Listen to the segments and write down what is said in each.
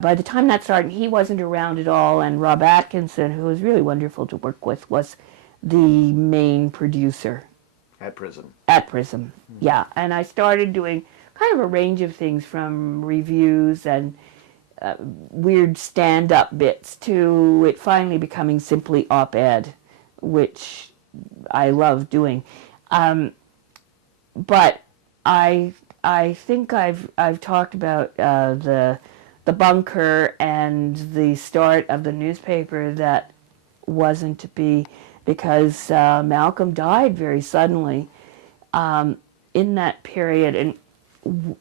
By the time that started, he wasn't around at all, and Rob Atkinson, who was really wonderful to work with, was the main producer. At PRISM. At PRISM, yeah. And I started doing kind of a range of things, from reviews and weird stand-up bits to it finally becoming simply op-ed, which I love doing. But I think I've talked about the bunker and the start of the newspaper that wasn't to be, because Malcolm died very suddenly in that period. And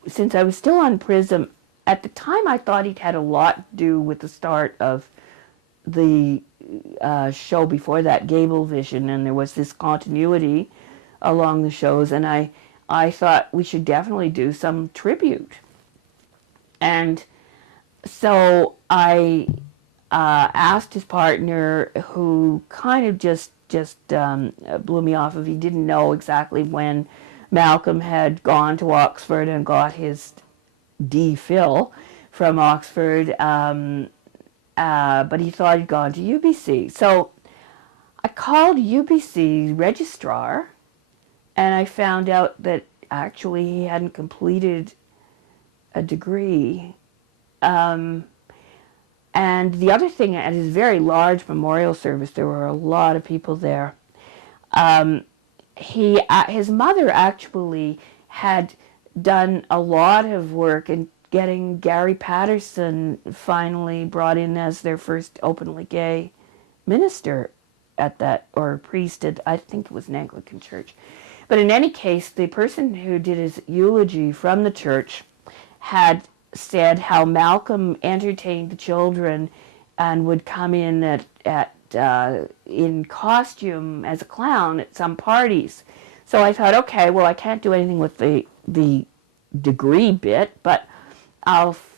since I was still on PRISM, at the time I thought he'd had a lot to do with the start of the show before that, Gablevision, and there was this continuity along the shows, and I thought we should definitely do some tribute. And so I asked his partner, who kind of just blew me off. If he didn't know exactly when Malcolm had gone to Oxford and got his D.Phil from Oxford, but he thought he'd gone to UBC. So I called UBC registrar, and I found out that actually he hadn't completed a degree. And the other thing, at his very large memorial service, there were a lot of people there. His mother actually had done a lot of work in getting Gary Patterson finally brought in as their first openly gay minister at that, or priest at, I think it was an Anglican church. But in any case, the person who did his eulogy from the church had said how Malcolm entertained the children and would come in in costume as a clown at some parties. So I thought, okay, well, I can't do anything with the degree bit, but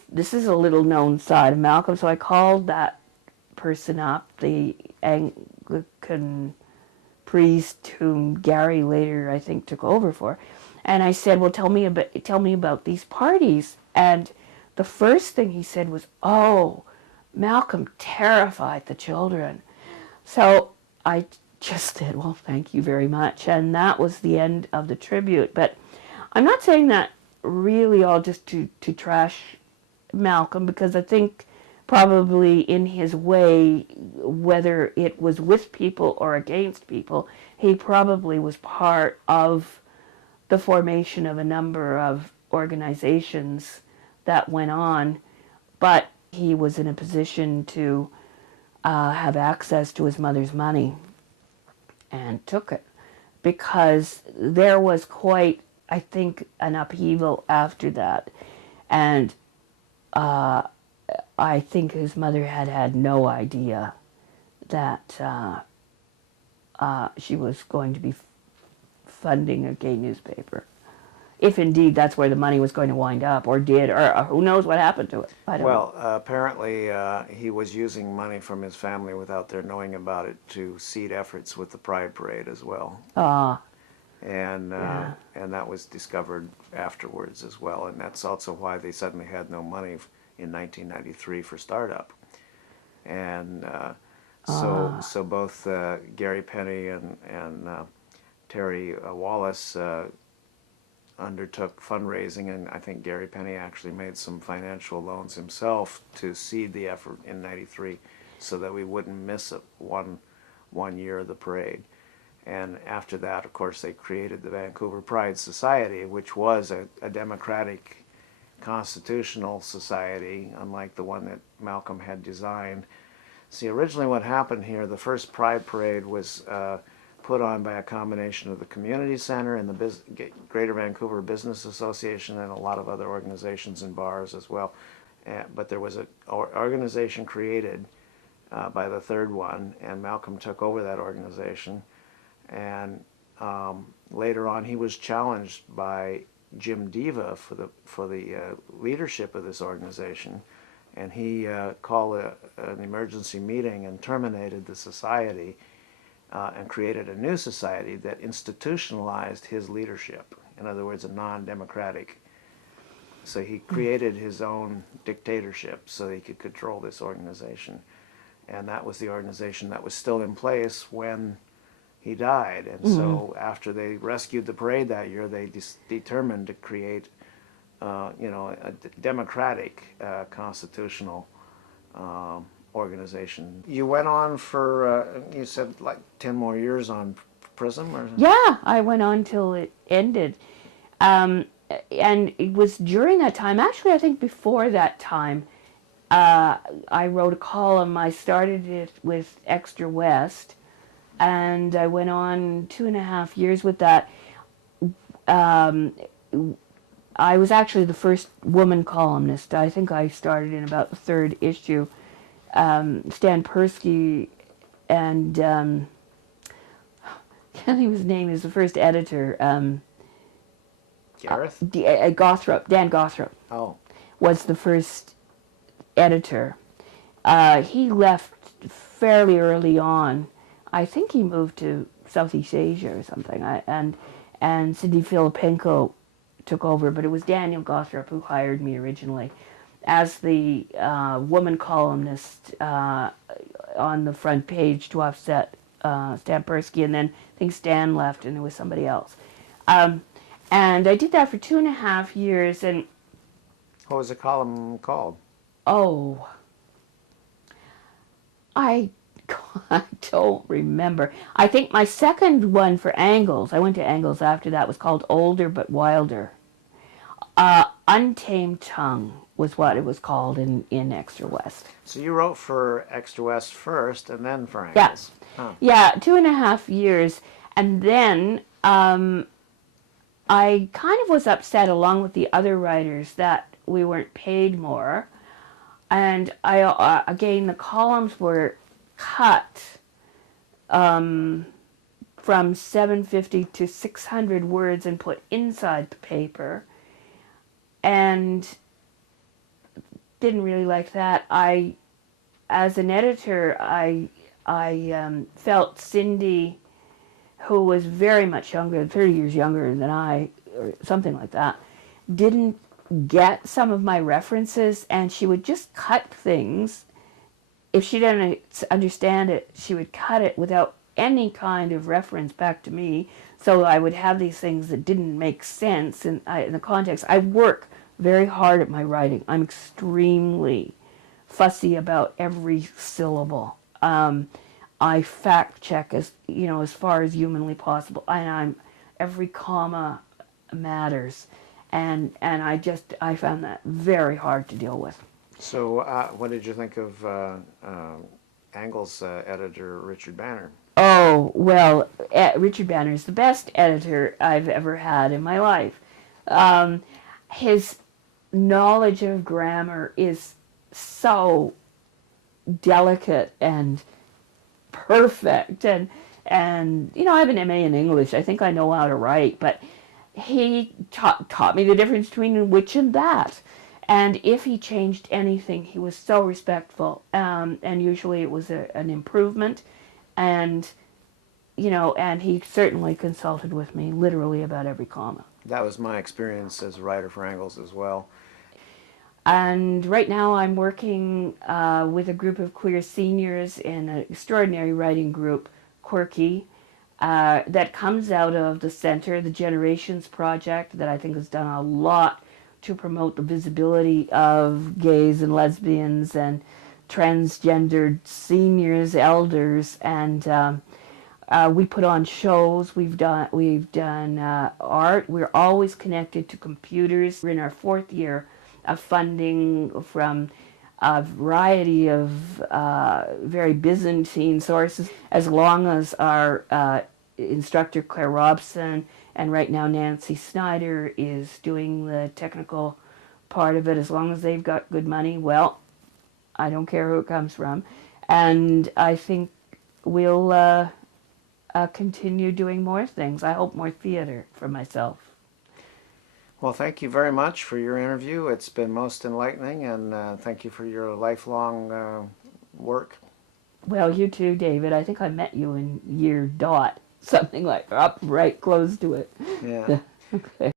this is a little known side of Malcolm. So I called that person up, the Anglican priest whom Gary later, I think, took over for, and I said, well, tell me about these parties. And the first thing he said was, oh, Malcolm terrified the children. So I just said, well, thank you very much. And that was the end of the tribute. But I'm not saying that really all just to trash Malcolm, because I think probably in his way, whether it was with people or against people, he probably was part of the formation of a number of organizations that went on, but he was in a position to have access to his mother's money and took it, because there was quite, I think, an upheaval after that. And I think his mother had no idea that she was going to be funding a gay newspaper, if indeed that's where the money was going to wind up, or did, or who knows what happened to it. I don't know. Apparently he was using money from his family without their knowing about it to seed efforts with the Pride Parade as well. And that was discovered afterwards as well, and that's also why they suddenly had no money in 1993 for startup. And so both Gary Penny and Terry Wallace undertook fundraising, and I think Gary Penny actually made some financial loans himself to seed the effort in '93, so that we wouldn't miss one year of the parade. And after that, of course, they created the Vancouver Pride Society, which was a democratic constitutional society, unlike the one that Malcolm had designed. See, originally what happened here, the first Pride Parade was put on by a combination of the Community Center and the Greater Vancouver Business Association and a lot of other organizations and bars as well. But there was an organization created by the third one, and Malcolm took over that organization. And later on, he was challenged by Jim Diva for the leadership of this organization, and he called an emergency meeting and terminated the society and created a new society that institutionalized his leadership. In other words, a non-democratic So he created his own dictatorship so he could control this organization. And that was the organization that was still in place when he died. And so after they rescued the parade that year, they determined to create, a democratic, constitutional organization. You went on for, you said like 10 more years on PRISM? Or? Yeah, I went on till it ended. And it was during that time, actually I think before that time, I wrote a column. I started it with Xtra West, and I went on 2.5 years with that. I was actually the first woman columnist. I think I started in about the third issue. Stan Persky and I can't think of his name. He was the first editor. Gareth? Dan Gothrop. Oh. Was the first editor. He left fairly early on. I think he moved to Southeast Asia or something. And Cindy Filipenko took over, but it was Daniel Gothrop who hired me originally as the woman columnist on the front page to offset Stan Persky, and then I think Stan left and it was somebody else. And I did that for 2.5 years. And what was the column called? Oh, I don't remember. I think my second one for Angles, I went to Angles after that, was called Older But Wilder. Untamed Tongue was what it was called in Xtra West. So you wrote for Xtra West first and then for Angles? Yeah, huh. Yeah, 2.5 years. And then I kind of was upset along with the other writers that we weren't paid more. And again, the columns were cut from 750 to 600 words and put inside the paper, and didn't really like that. As an editor, I felt Cindy, who was very much younger, 30 years younger than I, or something like that, didn't get some of my references, and she would just cut things. If she didn't understand it, she would cut it without any kind of reference back to me. So I would have these things that didn't make sense in the context. I work very hard at my writing. I'm extremely fussy about every syllable. I fact check as far as humanly possible, and every comma matters. And I found that very hard to deal with. So what did you think of Angles editor Richard Banner? Oh, well, Richard Banner is the best editor I've ever had in my life. His knowledge of grammar is so delicate and perfect. And I have an MA in English. I think I know how to write, but he taught me the difference between which and that. And if he changed anything, he was so respectful. And usually it was an improvement. And, and he certainly consulted with me literally about every comma. That was my experience as a writer for Angles as well. And right now I'm working with a group of queer seniors in an extraordinary writing group, Quirke-e, that comes out of the center, the Generations Project, that I think has done a lot to promote the visibility of gays and lesbians and transgendered seniors, elders, and we put on shows. We've done art. We're always connected to computers. We're in our 4th year of funding from a variety of very Byzantine sources, as long as our instructor Claire Robson and right now Nancy Snyder is doing the technical part of it. As long as they've got good money, well, I don't care who it comes from. And I think we'll continue doing more things. I hope more theater for myself. Well, thank you very much for your interview. It's been most enlightening, and thank you for your lifelong work. Well, you too, David. I think I met you in year dot, something like up right close to it. Yeah. Okay.